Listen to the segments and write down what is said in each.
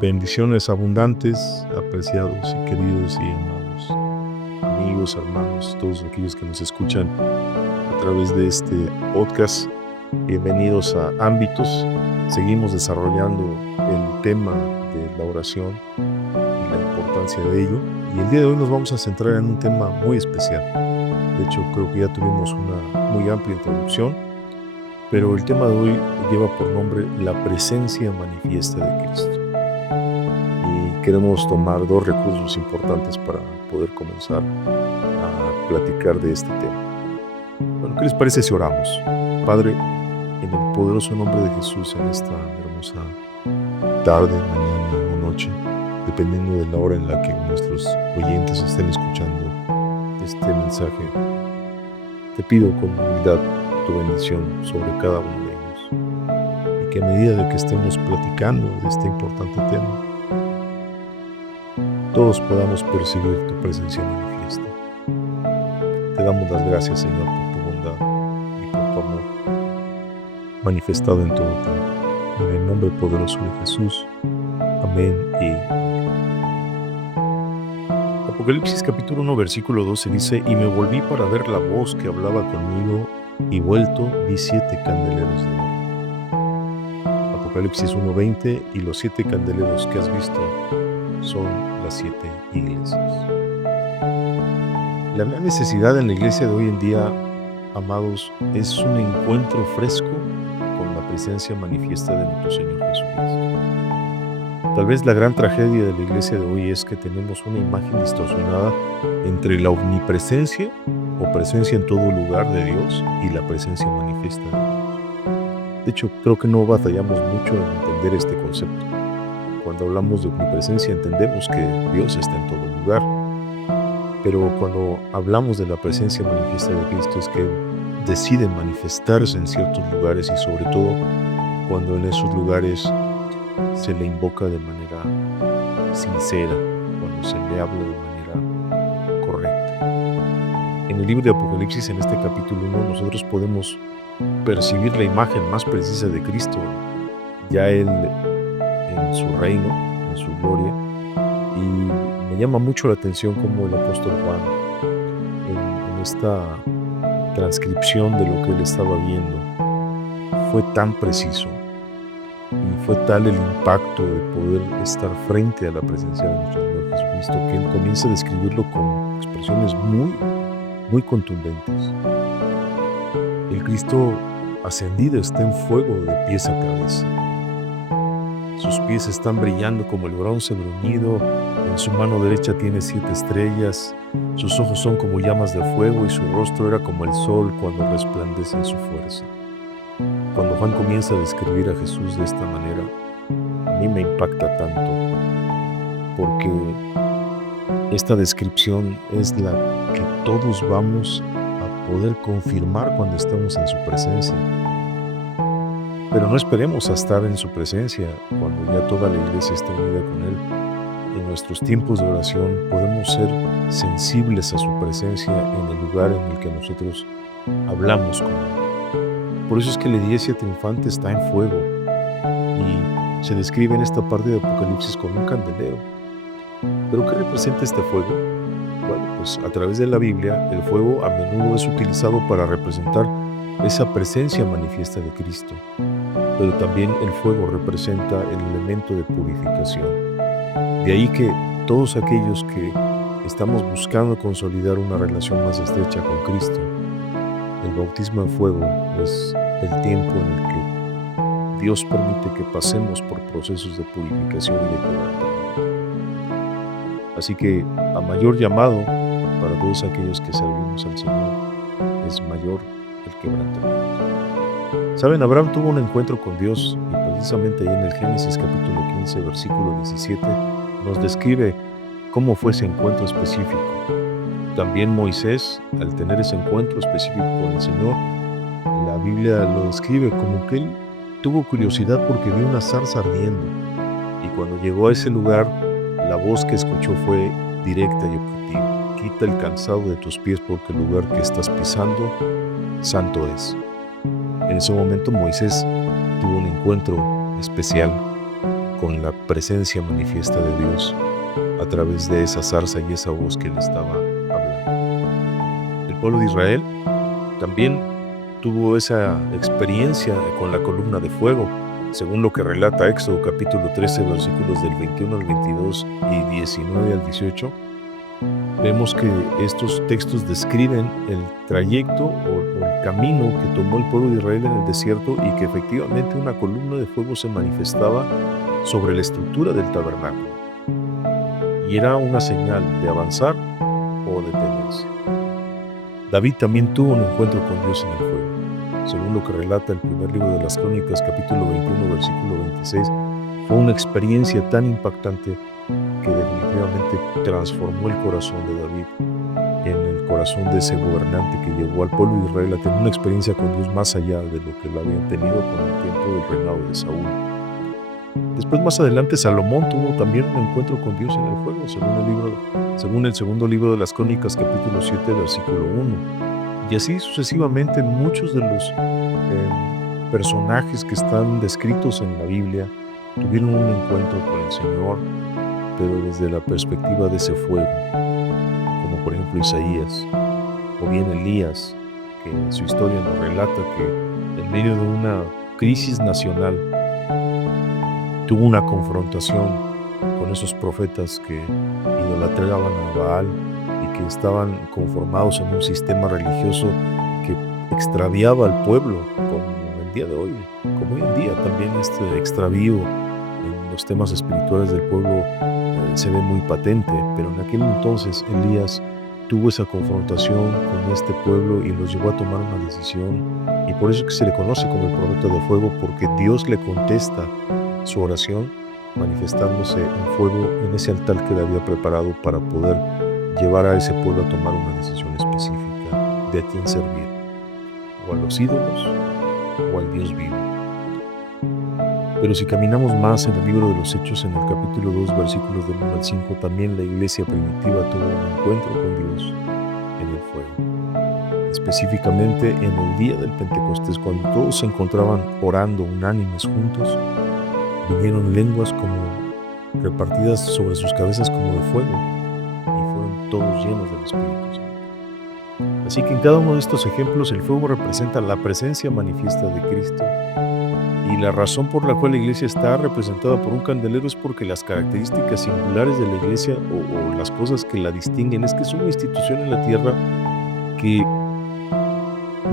Bendiciones abundantes, apreciados y queridos y amados amigos, hermanos, todos aquellos que nos escuchan a través de este podcast. Bienvenidos a Ámbitos. Seguimos desarrollando el tema de la oración y la importancia de ello. Y el día de hoy nos vamos a centrar en un tema muy especial. De hecho, creo que ya tuvimos una muy amplia introducción, pero el tema de hoy lleva por nombre la presencia manifiesta de Cristo. Y queremos tomar dos recursos importantes para poder comenzar a platicar de este tema. Bueno, ¿qué les parece si oramos? Padre, en el poderoso nombre de Jesús, en esta hermosa tarde, mañana o noche, dependiendo de la hora en la que nuestros oyentes estén escuchando este mensaje, te pido con humildad tu bendición sobre cada uno de ellos, y que a medida de que estemos platicando de este importante tema, todos podamos percibir tu presencia manifiesta. Te damos las gracias, Señor, por tu bondad y por tu amor manifestado en todo tiempo. En el nombre poderoso de Jesús. Amén y Apocalipsis capítulo 1, versículo 12 dice: Y me volví para ver la voz que hablaba conmigo, y vuelto vi 7 candeleros de oro. Apocalipsis 1:20: Y los 7 candeleros que has visto son las 7 iglesias. La gran necesidad en la iglesia de hoy en día, amados, es un encuentro fresco con la presencia manifiesta de nuestro Señor Jesucristo. Tal vez la gran tragedia de la iglesia de hoy es que tenemos una imagen distorsionada entre la omnipresencia o presencia en todo lugar de Dios y la presencia manifiesta de Dios. De hecho, creo que no batallamos mucho en entender este concepto. Cuando hablamos de omnipresencia entendemos que Dios está en todo lugar, pero cuando hablamos de la presencia manifiesta de Cristo es que decide manifestarse en ciertos lugares, y sobre todo cuando en esos lugares se le invoca de manera sincera, cuando se le habla de manera correcta. En el libro de Apocalipsis, en este capítulo 1, nosotros podemos percibir la imagen más precisa de Cristo, ya Él en su reino, en su gloria, y me llama mucho la atención cómo el apóstol Juan, en esta transcripción de lo que él estaba viendo, fue tan preciso y fue tal el impacto de poder estar frente a la presencia de nuestro Señor Jesucristo, que él comienza a describirlo con expresiones muy contundentes. El Cristo ascendido está en fuego de pies a cabeza. Sus pies están brillando como el bronce bruñido, en su mano derecha tiene 7 estrellas, sus ojos son como llamas de fuego y su rostro era como el sol cuando resplandece en su fuerza. Cuando Juan comienza a describir a Jesús de esta manera, a mí me impacta tanto, porque esta descripción es la que todos vamos a poder confirmar cuando estemos en su presencia. Pero no esperemos a estar en su presencia cuando ya toda la iglesia está unida con Él. En nuestros tiempos de oración podemos ser sensibles a su presencia en el lugar en el que nosotros hablamos con Él. Por eso es que la iglesia triunfante está en fuego y se describe en esta parte de Apocalipsis con un candelero. ¿Pero qué representa este fuego? Bueno, pues a través de la Biblia, el fuego a menudo es utilizado para representar esa presencia manifiesta de Cristo, pero también el fuego representa el elemento de purificación. De ahí que todos aquellos que estamos buscando consolidar una relación más estrecha con Cristo, el bautismo en fuego es el tiempo en el que Dios permite que pasemos por procesos de purificación y de quebrantamiento. Así que a mayor llamado para todos aquellos que servimos al Señor, es mayor el quebrantamiento. Saben, Abraham tuvo un encuentro con Dios, y precisamente ahí en el Génesis capítulo 15, versículo 17, nos describe cómo fue ese encuentro específico. También Moisés, al tener ese encuentro específico con el Señor, la Biblia lo describe como que él tuvo curiosidad porque vio una zarza ardiendo, y cuando llegó a ese lugar, la voz que escuchó fue directa y objetiva: quita el calzado de tus pies porque el lugar que estás pisando, santo es. En ese momento Moisés tuvo un encuentro especial con la presencia manifiesta de Dios a través de esa zarza y esa voz que le estaba hablando. El pueblo de Israel también tuvo esa experiencia con la columna de fuego, según lo que relata Éxodo capítulo 13, versículos del 21 al 22 y 19 al 18. Vemos que estos textos describen el trayecto o el camino que tomó el pueblo de Israel en el desierto y que efectivamente una columna de fuego se manifestaba sobre la estructura del tabernáculo. Y era una señal de avanzar o detenerse. David también tuvo un encuentro con Dios en el fuego. Según lo que relata el primer libro de las Crónicas, capítulo 21, versículo 26, fue una experiencia tan impactante que definitivamente transformó el corazón de David en el corazón de ese gobernante que llevó al pueblo de Israel a tener una experiencia con Dios más allá de lo que lo habían tenido con el tiempo del reinado de Saúl. Después, más adelante, Salomón tuvo también un encuentro con Dios en el fuego, según el segundo libro de las Crónicas, capítulo 7, versículo 1. Y así sucesivamente muchos de los personajes que están descritos en la Biblia tuvieron un encuentro con el Señor, pero desde la perspectiva de ese fuego, como por ejemplo Isaías, o bien Elías, que en su historia nos relata que en medio de una crisis nacional tuvo una confrontación con esos profetas que idolatraban a Baal y que estaban conformados en un sistema religioso que extraviaba al pueblo, como el día de hoy, como hoy en día también este extravío en los temas espirituales del pueblo se ve muy patente, pero en aquel entonces Elías tuvo esa confrontación con este pueblo y los llevó a tomar una decisión, y por eso es que se le conoce como el profeta de fuego, porque Dios le contesta su oración manifestándose en fuego en ese altar que le había preparado para poder llevar a ese pueblo a tomar una decisión específica de a quién servir, o a los ídolos o al Dios vivo. Pero si caminamos más en el libro de los Hechos, en el capítulo 2, versículos del 1 al 5, también la iglesia primitiva tuvo un encuentro con Dios en el fuego. Específicamente en el día del Pentecostés, cuando todos se encontraban orando unánimes juntos, vinieron lenguas como repartidas sobre sus cabezas como de fuego, y fueron todos llenos del Espíritu Santo. Así que en cada uno de estos ejemplos el fuego representa la presencia manifiesta de Cristo, y la razón por la cual la iglesia está representada por un candelero es porque las características singulares de la iglesia o las cosas que la distinguen es que es una institución en la tierra que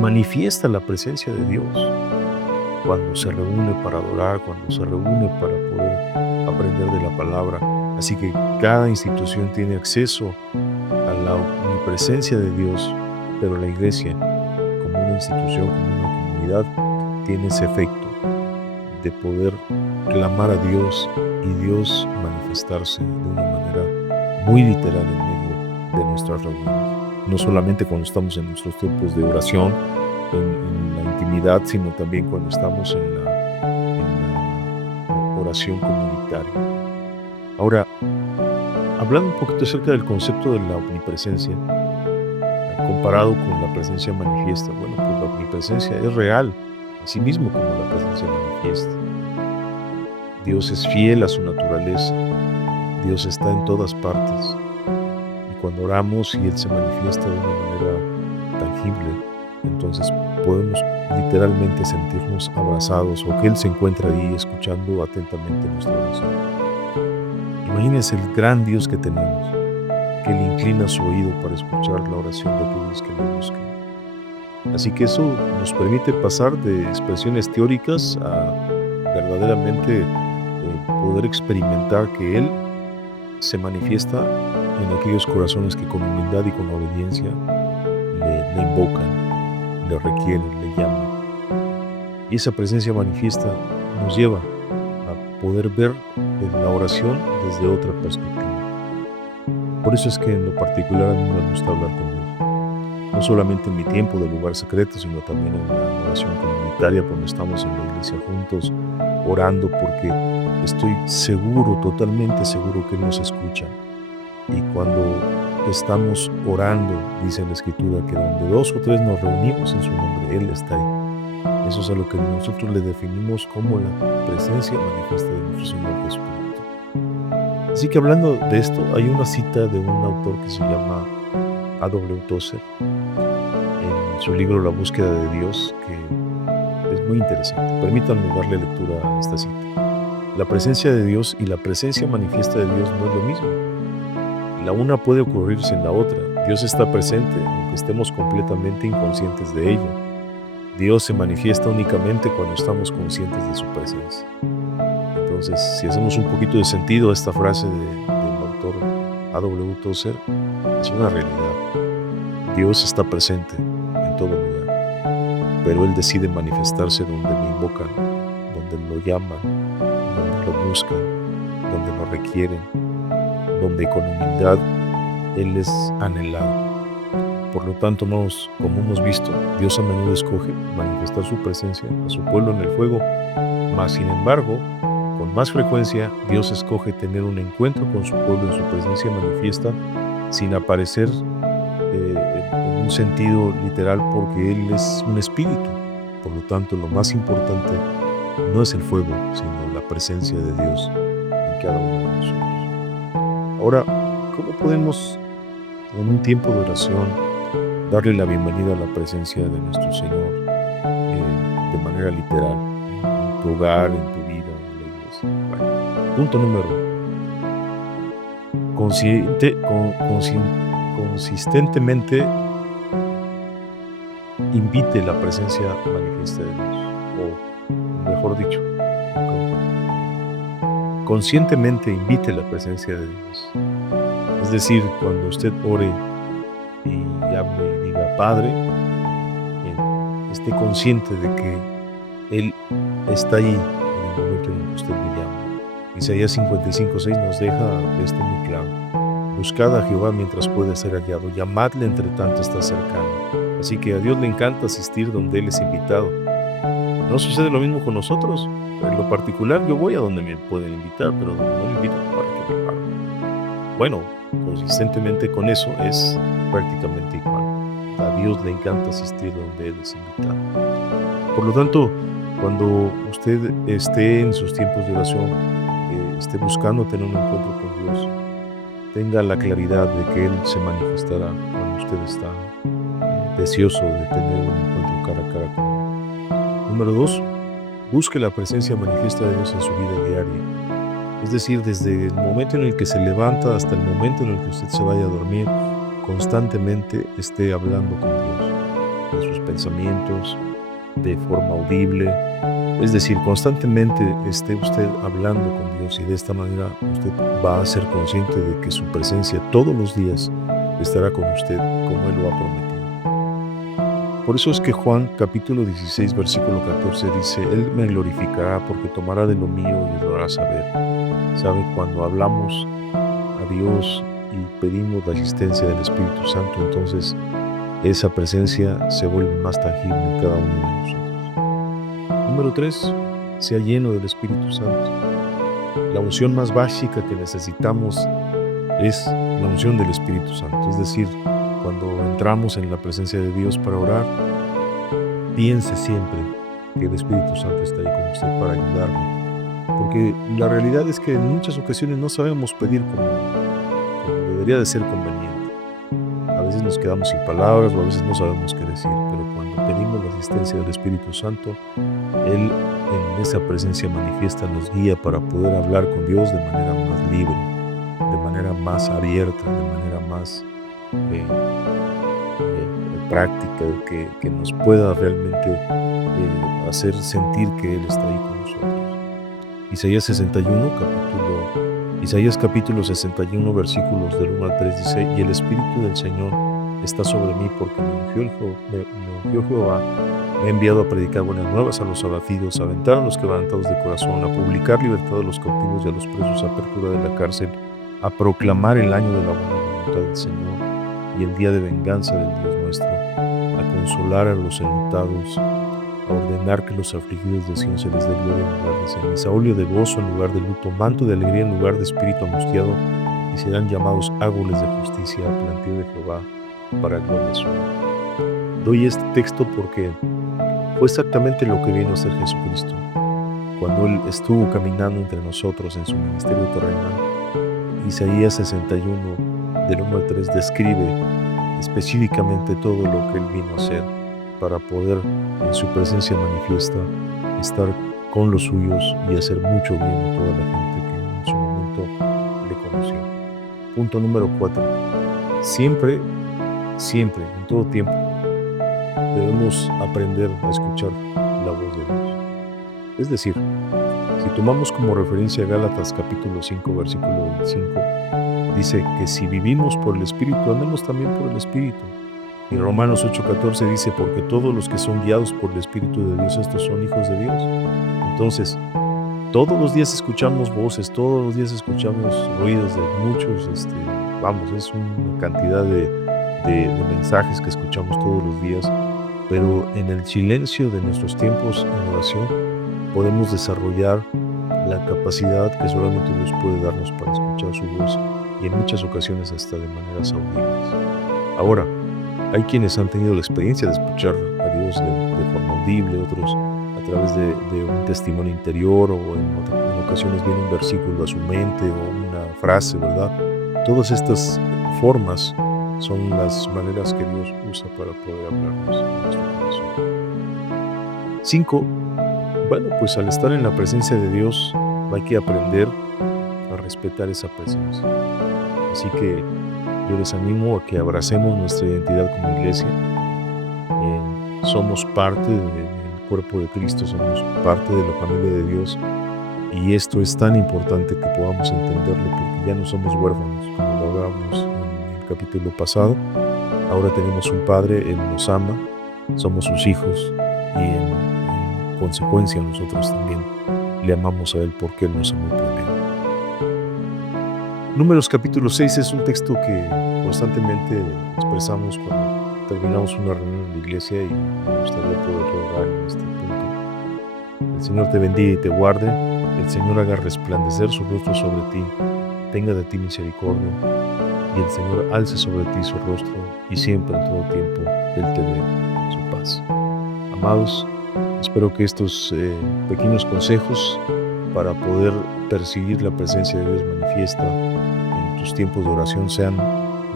manifiesta la presencia de Dios cuando se reúne para adorar, cuando se reúne para poder aprender de la palabra. Así que cada institución tiene acceso a la omnipresencia de Dios, pero la iglesia, como una institución, como una comunidad, tiene ese efecto de poder clamar a Dios y Dios manifestarse de una manera muy literal en medio de nuestras reuniones. No solamente cuando estamos en nuestros tiempos de oración, en la intimidad, sino también cuando estamos en la oración comunitaria. Ahora, hablando un poquito acerca del concepto de la omnipresencia, comparado con la presencia manifiesta, bueno, pues la omnipresencia es real, así mismo como la presencia manifiesta. Dios es fiel a su naturaleza, Dios está en todas partes, y cuando oramos y Él se manifiesta de una manera tangible, entonces podemos literalmente sentirnos abrazados o que Él se encuentra ahí escuchando atentamente nuestra oración. Imagínense el gran Dios que tenemos, que Él inclina su oído para escuchar la oración de aquellos que lo buscan. Así que eso nos permite pasar de expresiones teóricas a verdaderamente poder experimentar que Él se manifiesta en aquellos corazones que con humildad y con obediencia le invocan, le requieren, le llaman. Y esa presencia manifiesta nos lleva a poder ver la oración desde otra perspectiva. Por eso es que en lo particular a mí me gusta hablar con Dios. No solamente en mi tiempo de lugar secreto, sino también en la oración comunitaria, cuando estamos en la iglesia juntos, orando, porque estoy seguro, totalmente seguro que Él nos escucha. Y cuando estamos orando, dice la Escritura, que donde 2 o 3 nos reunimos en su nombre, Él está ahí. Eso es a lo que nosotros le definimos como la presencia manifiesta de nuestro Señor Jesucristo. Así que hablando de esto, hay una cita de un autor que se llama A.W. Tozer en su libro La búsqueda de Dios, que es muy interesante. Permítanme darle lectura a esta cita. La presencia de Dios y la presencia manifiesta de Dios no es lo mismo. La una puede ocurrir sin la otra. Dios está presente, aunque estemos completamente inconscientes de ello. Dios se manifiesta únicamente cuando estamos conscientes de su presencia. Entonces, si hacemos un poquito de sentido a esta frase del autor A.W. Tozer, es una realidad. Dios está presente en todo lugar, pero Él decide manifestarse donde lo invocan, donde lo llaman, donde lo buscan, donde lo requieren, donde con humildad Él es anhelado. Por lo tanto, como hemos visto, Dios a menudo escoge manifestar su presencia a su pueblo en el fuego, mas sin embargo, con más frecuencia, Dios escoge tener un encuentro con su pueblo en su presencia manifiesta sin aparecer en un sentido literal, porque Él es un espíritu. Por lo tanto, lo más importante no es el fuego, sino la presencia de Dios en cada uno de nosotros. Ahora, ¿cómo podemos en un tiempo de oración darle la bienvenida a la presencia de nuestro Señor de manera literal, en tu hogar, en tu vida, en la iglesia? Bueno, punto número 1. Consistentemente invite la presencia manifiesta de Dios, o mejor dicho, conscientemente invite la presencia de Dios. Es decir, cuando usted ore y hable y diga Padre, esté consciente de que Él está ahí en el momento en el que usted le llama. Isaías 55:6 nos deja esto muy claro. Buscad a Jehová mientras puede ser hallado, llamadle entre tanto está cercano. Así que a Dios le encanta asistir donde Él es invitado. No sucede lo mismo con nosotros. En lo particular, yo voy a donde me pueden invitar, pero donde no me invitan, ¿para qué me pagan? Bueno, consistentemente con eso es prácticamente igual. A Dios le encanta asistir donde Él es invitado. Por lo tanto, cuando usted esté en sus tiempos de oración, esté buscando tener un encuentro con Dios, tenga la claridad de que Él se manifestará cuando usted está deseoso de tener un encuentro cara a cara con Él. Número 2, busque la presencia manifiesta de Dios en su vida diaria. Es decir, desde el momento en el que se levanta hasta el momento en el que usted se vaya a dormir, constantemente esté hablando con Dios, de sus pensamientos, de forma audible. Es decir, constantemente esté usted hablando con Dios, y de esta manera usted va a ser consciente de que su presencia todos los días estará con usted como Él lo ha prometido. Por eso es que Juan capítulo 16 versículo 14 dice: Él me glorificará porque tomará de lo mío y lo hará saber. ¿Sabe? Cuando hablamos a Dios y pedimos la asistencia del Espíritu Santo, entonces esa presencia se vuelve más tangible en cada uno de nosotros. Número 3, sea lleno del Espíritu Santo. La unción más básica que necesitamos es la unción del Espíritu Santo. Es decir, cuando entramos en la presencia de Dios para orar, piense siempre que el Espíritu Santo está ahí con usted para ayudarle. Porque la realidad es que en muchas ocasiones no sabemos pedir como debería de ser conveniente. A veces nos quedamos sin palabras o a veces no sabemos qué decir, pero cuando pedimos la asistencia del Espíritu Santo, Él en esa presencia manifiesta nos guía para poder hablar con Dios de manera más libre, de manera más abierta, de manera más práctica, que nos pueda realmente hacer sentir que Él está ahí con nosotros. Isaías capítulo 61 versículos del 1 al 3 dice: Y el Espíritu del Señor está sobre mí, porque me ungió Jehová, me ha enviado a predicar buenas nuevas a los abatidos, a aventar a los quebrantados de corazón, a publicar libertad a los cautivos y a los presos, apertura de la cárcel, a proclamar el año de la buena voluntad del Señor y el día de venganza del Dios nuestro, a consolar a los enlutados, a ordenar que los afligidos de Sión se les dé gloria en lugar de ceniza, óleo de gozo en lugar de luto, manto de alegría en lugar de espíritu angustiado, y serán llamados árboles de justicia, plantío de Jehová, para gloria suya. Doy este texto porque Fue exactamente lo que vino a hacer Jesucristo. Cuando Él estuvo caminando entre nosotros en su ministerio terrenal, Isaías 61, del 1 al 3, describe específicamente todo lo que Él vino a hacer para poder, en su presencia manifiesta, estar con los suyos y hacer mucho bien a toda la gente que en su momento le conoció. Punto número 4. Siempre, siempre, en todo tiempo, debemos aprender a escuchar la voz de Dios. Es decir, si tomamos como referencia Gálatas capítulo 5, versículo 25, dice que si vivimos por el Espíritu, andemos también por el Espíritu. Y Romanos 8:14 dice, porque todos los que son guiados por el Espíritu de Dios, estos son hijos de Dios. Entonces, todos los días escuchamos voces, todos los días escuchamos ruidos de muchos, es una cantidad de mensajes que escuchamos todos los días, pero en el silencio de nuestros tiempos en oración podemos desarrollar la capacidad que solamente Dios puede darnos para escuchar su voz y en muchas ocasiones hasta de maneras audibles. Ahora, hay quienes han tenido la experiencia de escuchar a Dios de forma audible, otros a través de un testimonio interior o en ocasiones viene un versículo a su mente o una frase, ¿verdad? Todas estas formas son las maneras que Dios usa para poder hablarnos en nuestro corazón. 5. Bueno, pues al estar en la presencia de Dios hay que aprender a respetar esa presencia. Así que yo les animo a que abracemos nuestra identidad como iglesia. Somos parte del cuerpo de Cristo, somos parte de la familia de Dios y esto es tan importante que podamos entenderlo porque ya no somos huérfanos, como lo hablábamos en el capítulo pasado. Ahora tenemos un Padre, Él nos ama, somos sus hijos y en consecuencia nosotros también le amamos a Él porque Él nos amó primero. Números capítulo 6 es un texto que constantemente expresamos cuando terminamos una reunión en la iglesia y me gustaría poder orar en este punto. El Señor te bendiga y te guarde, el Señor haga resplandecer su rostro sobre ti, tenga de ti misericordia, y el Señor alce sobre ti su rostro, y siempre en todo tiempo Él te dé su paz. Amados, espero que estos pequeños consejos para poder percibir la presencia de Dios manifiesta en tus tiempos de oración sean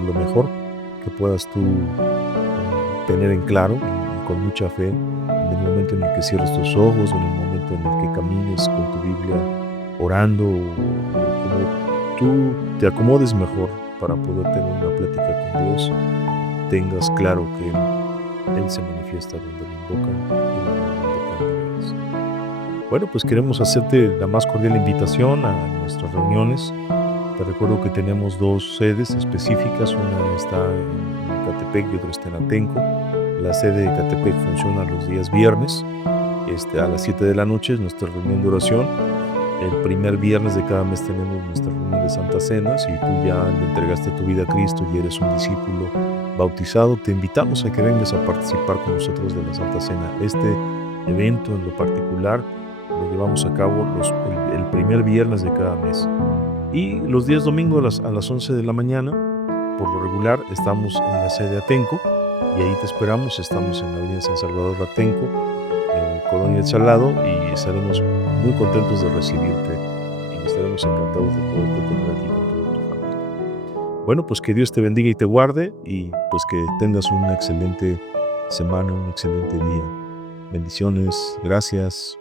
lo mejor que puedas tú tener en claro y con mucha fe en el momento en el que cierres tus ojos, en el momento en el que camines con tu Biblia orando o como tú te acomodes mejor para poder tener una plática con Dios, tengas claro que Él se manifiesta donde lo invocan y donde lo invocan. Bueno, pues queremos hacerte la más cordial invitación a nuestras reuniones. Te recuerdo que tenemos 2 sedes específicas, una está en Ecatepec y otra está en Atenco. La sede de Ecatepec funciona los días viernes, a las 7 de la noche es nuestra reunión de oración. El primer viernes de cada mes tenemos nuestra reunión de Santa Cena. Si tú ya le entregaste tu vida a Cristo y eres un discípulo bautizado, te invitamos a que vengas a participar con nosotros de la Santa Cena. Este evento en lo particular lo llevamos a cabo el primer viernes de cada mes. Y los días domingos a las 11 de la mañana, por lo regular, estamos en la sede Atenco y ahí te esperamos. Estamos en la avenida San Salvador Atenco, en Colonia El Salado, y estaremos muy contentos de recibirte y estaremos encantados de poderte tener aquí con toda tu familia. Bueno, pues que Dios te bendiga y te guarde y pues que tengas una excelente semana, un excelente día. Bendiciones, gracias.